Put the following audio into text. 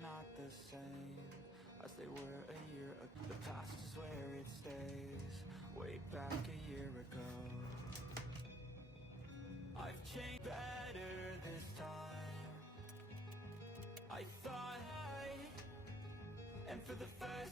not the same as they were a year ago. The past is where it stays, way back a year ago. I've changed better this time. I thought I, and for the first